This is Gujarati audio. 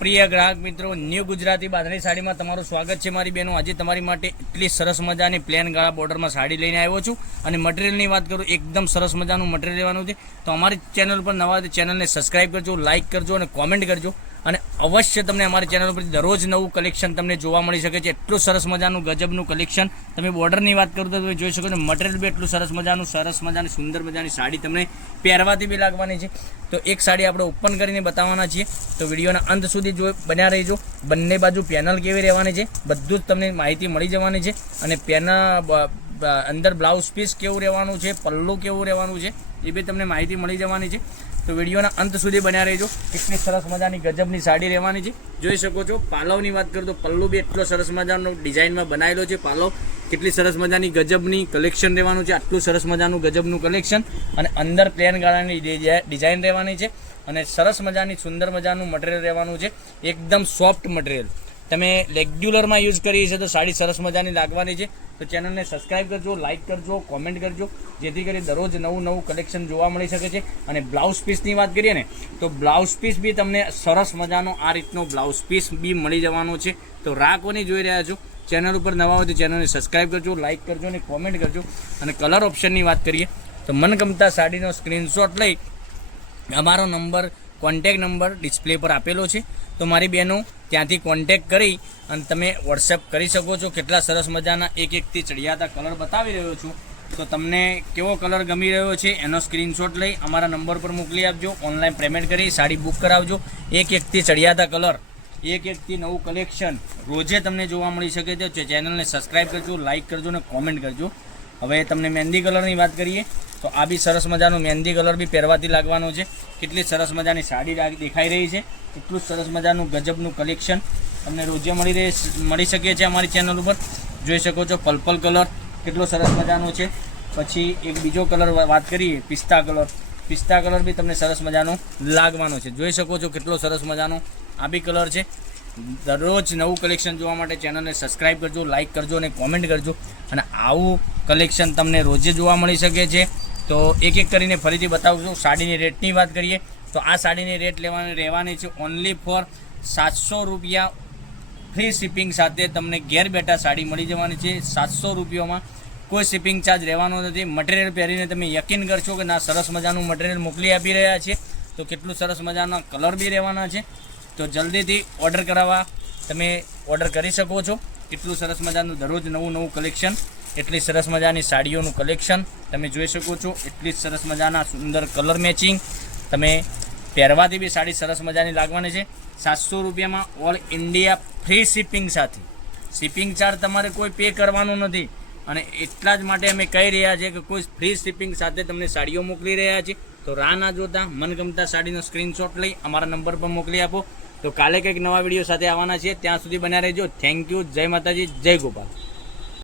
પ્રિય ગ્રાહક મિત્રો, ન્યૂ ગુજરાતી બાંધણી સાડીમાં તમારું સ્વાગત છે મારી બહેનો। આજે તમારી માટે એટલી સરસ મજાની પ્લેન ગાળા બોર્ડરમાં સાડી લઈને આવ્યો છું અને મટીરિયલની વાત કરું એકદમ સરસ મજાનું મટીરિયલ લેવાનું છે। તો અમારી ચેનલ પર નવા હોય તો ચેનલને સબસ્ક્રાઇબ કરજો, લાઇક કરજો અને કોમેન્ટ કરજો અને અવશ્ય તમને અમારી ચેનલ પર દરરોજ નવું કલેક્શન તમને જોવા મળી શકે છે। એટલું સરસ મજાનું ગજબનું કલેક્શન તમે બોર્ડરની વાત કરો તો તમે જોઈ શકો છો। મટીરિયલ બી એટલું સરસ મજાની સુંદર મજાની સાડી તમને પહેરવાથી બી લાગવાની છે। તો એક સાડી આપણે ઓપન કરીને બતાવવાના છીએ, તો વિડીયોના અંત સુધી બન્યા રહીજો। બંને બાજુ પેનલ કેવી રહેવાની છે બધું જ તમને માહિતી મળી જવાની છે અને પેનલ અંદર બ્લાઉઝ પીસ કેવું રહેવાનું છે, પલ્લું કેવું રહેવાનું છે એ બી તમને માહિતી મળી જવાની છે। તો વિડીયોના અંત સુધી બન્યા રહેજો। કેટલી સરસ મજાની ગજબની સાડી રહેવાની છે જોઈ શકો છો। પાલવની વાત કરું તો પલ્લુ બી એટલો સરસ મજાનો ડિઝાઇનમાં બનાવેલો છે। પાલવ કેટલી સરસ મજાની ગજબની કલેક્શન રહેવાનું છે, આટલું સરસ મજાનું ગજબનું કલેક્શન અને અંદર પ્લેન ગાળાની ડિઝાઇન રહેવાની છે અને સરસ મજાની સુંદર મજાનું મટીરિયલ રહેવાનું છે, એકદમ સોફ્ટ મટીરિયલ। તમે રેગ્યુલરમાં યુઝ કરી છે તો સાડી સરસ મજાની લાગવાની છે। તો ચેનલને સબસ્ક્રાઇબ કરજો, લાઇક કરજો, કોમેન્ટ કરજો, જેથી કરી દરરોજ નવું કલેક્શન જોવા મળી શકે છે। અને બ્લાઉઝ પીસની વાત કરીએ ને તો બ્લાઉઝ પીસ બી તમને સરસ મજાનો આ રીતનો બ્લાઉઝ પીસ બી મળી જવાનો છે। તો રાહ કોની જોઈ રહ્યા છો? ચેનલ ઉપર નવા હોય તો ચેનલને સબસ્ક્રાઇબ કરજો, લાઇક કરજો અને કોમેન્ટ કરજો। અને કલર ઓપ્શનની વાત કરીએ તો મનગમતા સાડીનો સ્ક્રીનશોટ લઈ અમારો નંબર, કોન્ટેક નંબર ડિસ્પ્લે પર આપેલો છે, તો મારી બહેનો ત્યાંથી કોન્ટેક કરી અને તમે વોટ્સએપ કરી શકો છો। કેટલા સરસ મજાના એકથી ચડિયાતા કલર બતાવી રહ્યો છું, તો તમને કેવો કલર ગમી રહ્યો છે એનો સ્ક્રીનશોટ લઈ અમારા નંબર પર મોકલી આપજો। ઓનલાઈન પેમેન્ટ કરી સાડી બુક કરાવજો। એકથી ચડિયાતા કલર, એકથી નવું કલેક્શન રોજે તમને જોવા મળી શકે છે। ચેનલને સબસ્ક્રાઈબ કરજો, લાઇક કરજો અને કોમેન્ટ કરજો। હવે તમને મહેંદી કલરની વાત કરીએ તો આ બી સરસ મજાનું મહેંદી કલર બી પહેરવાથી લાગવાનો છે। કેટલી સરસ મજાની સાડી દેખાઈ રહી છે, એટલું સરસ મજાનું ગજબનું કલેક્શન તમને રોજે મળી શકે છે અમારી ચેનલ ઉપર। જોઈ શકો છો પર્પલ કલર કેટલો સરસ મજાનો છે। પછી એક બીજો કલર વાત કરીએ પિસ્તા કલર બી તમને સરસ મજાનો લાગવાનો છે। જોઈ શકો છો કેટલો સરસ મજાનો આ બી કલર છે। દરરોજ નવું કલેક્શન જોવા માટે ચેનલને સબસ્ક્રાઇબ કરજો, લાઇક કરજો અને કોમેન્ટ કરજો અને આવું કલેક્શન તમને રોજે જોવા મળી શકે છે। તો એક કરીને ફરીથી બતાવું છું। સાડીની રેટની વાત કરીએ તો આ સાડીની રેટ રહેવાની છે ઓનલી ફોર 700 રૂપિયા ફ્રી શિપિંગ સાથે તમને ઘેર બેઠા સાડી મળી જવાની છે। 700 રૂપિયામાં કોઈ શિપિંગ ચાર્જ રહેવાનો નથી। મટીરિયલ પહેરીને તમે યકીન કરશો કે ના સરસ મજાનું મટીરિયલ મોકલી આપી રહ્યા છે। તો કેટલું સરસ મજાના કલર બી રહેવાના છે, તો જલ્દીથી ઓર્ડર કરાવવા તમે ઓર્ડર કરી શકો છો। કેટલું સરસ મજાનું દરરોજ નવું કલેક્શન, એટલી સરસ મજાની સાડીઓનું કલેક્શન તમે જોઈ શકો છો। એટલી સરસ મજાના સુંદર કલર મેચિંગ તમે પહેરવાથી બી સાડી સરસ મજાની લાગવાની છે। 700 રૂપિયામાં ઓલ ઇન્ડિયા ફ્રી શિપિંગ સાથે, શિપિંગ ચાર્જ તમારે કોઈ પે કરવાનો નથી અને એટલા જ માટે અમે કહી રહ્યા છીએ કે કોઈ ફ્રી શિપિંગ સાથે તમને સાડીઓ મોકલી રહ્યા છીએ। તો રાહ ના જોતા મનગમતા સાડીનો સ્ક્રીનશોટ લઈ અમારા નંબર પર મોકલી આપો। તો કાલે કંઈક નવા વિડીયો સાથે આવવાના છીએ, ત્યાં સુધી બન્યા રહેજો। થેન્ક યુ, જય માતાજી, જય ગોપાલ।